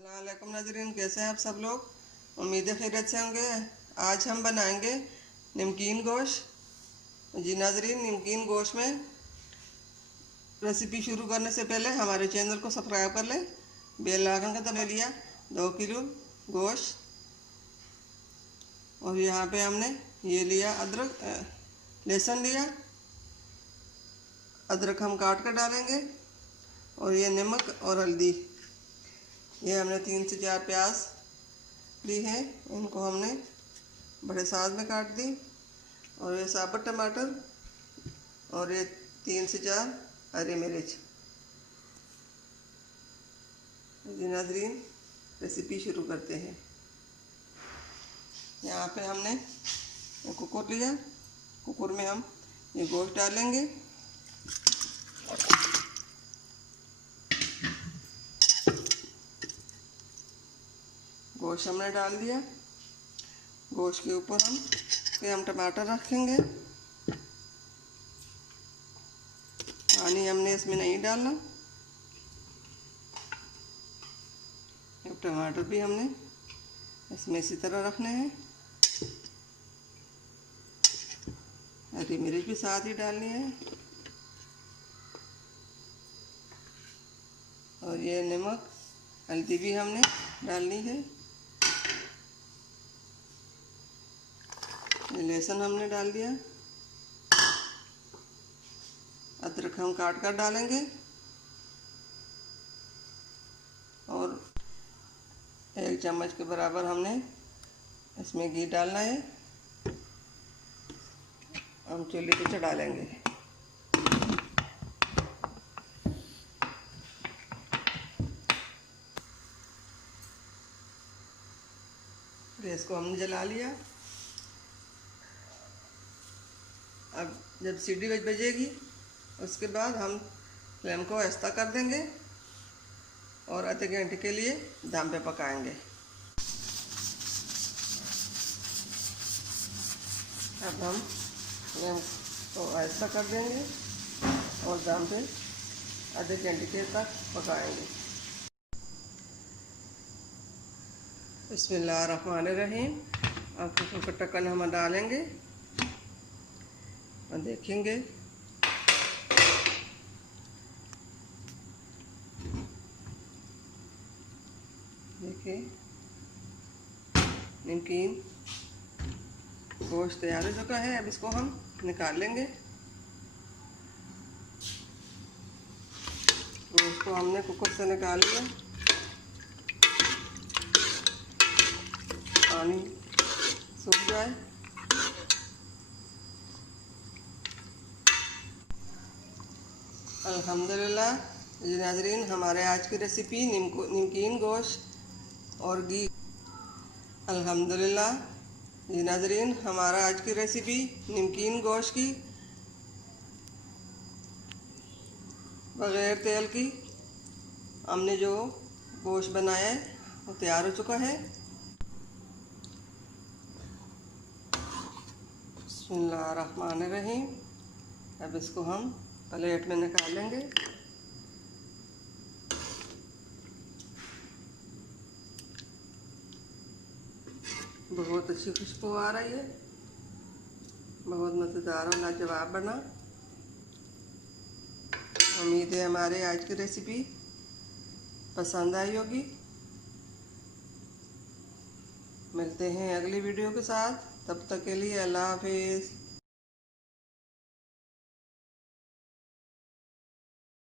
अस्सलामुअलैकुम नाज़रीन, कैसे हैं आप सब लोग। उम्मीद है खैरियत से होंगे। आज हम बनाएंगे नमकीन गोश्त। जी नाज़रीन, नमकीन गोश्त में रेसिपी शुरू करने से पहले हमारे चैनल को सब्सक्राइब कर लें, बेल आइकन का दबा लिया। 2 किलो गोश्त और यहाँ पे हमने ये लिया अदरक, लहसुन लिया। अदरक हम काट कर डालेंगे और ये नमक और हल्दी। ये हमने 3 से 4 प्याज ली है, इनको हमने बड़े साइज में काट दी। और ये साबुत टमाटर और ये 3 से 4 हरी मिर्च। जी नाज़रीन, रेसिपी शुरू करते हैं। यहाँ पे हमने कुकर लिया, कुकर में हम ये गोश्त डालेंगे। गोश्त हमने डाल दिया। गोश्त के ऊपर हम टमाटर रखेंगे। पानी हमने इसमें नहीं डालना। टमाटर भी हमने इसमें इसी तरह रखने हैं। हरी मिर्च भी साथ ही डालनी है। और ये नमक हल्दी भी हमने डालनी है। लहसुन हमने डाल दिया। अदरक हम काट कर डालेंगे और 1 चम्मच के बराबर हमने इसमें घी डालना है। हम चूल्हे पे चढ़ा लेंगे। गैस को हमने जला लिया। अब जब सीटी बजेगी उसके बाद हम फ्लेम को आहिस्ता कर देंगे और आधे घंटे के लिए दम पे पकाएंगे। अब हम फ्लेम को आहिस्ता कर देंगे और दम पे आधे घंटे के तक पकाएंगे। बिस्मिल्लाहिर्रहमानिर्रहीम। अब कुकर का ढक्कन हम डालेंगे और देखेंगे। देखिए, नमकीन गोश्त तैयार हो चुका है। अब इसको हम निकाल लेंगे। गोश्त को हमने कुकर से निकाल लिया। पानी सूख जाए। अल्हम्दुलिल्लाह। जी नाज़रीन, हमारे आज की रेसिपी नमकीन गोश्त और घी। अल्हम्दुलिल्लाह। जी नाज़रीन, हमारा आज की रेसिपी नमकीन गोश्त की बग़ैर तेल की हमने जो गोश्त बनाया है वो तैयार हो चुका है। बिस्मिल्लाहिर्रहमानिर्रहीम। अब इसको हम प्लेट में निकालेंगे। बहुत अच्छी खुशबू आ रही है। बहुत मज़ेदार और लाजवाब बना। उम्मीद है हमारे आज की रेसिपी पसंद आई होगी। मिलते हैं अगली वीडियो के साथ। तब तक के लिए अल्लाह हाफिज़।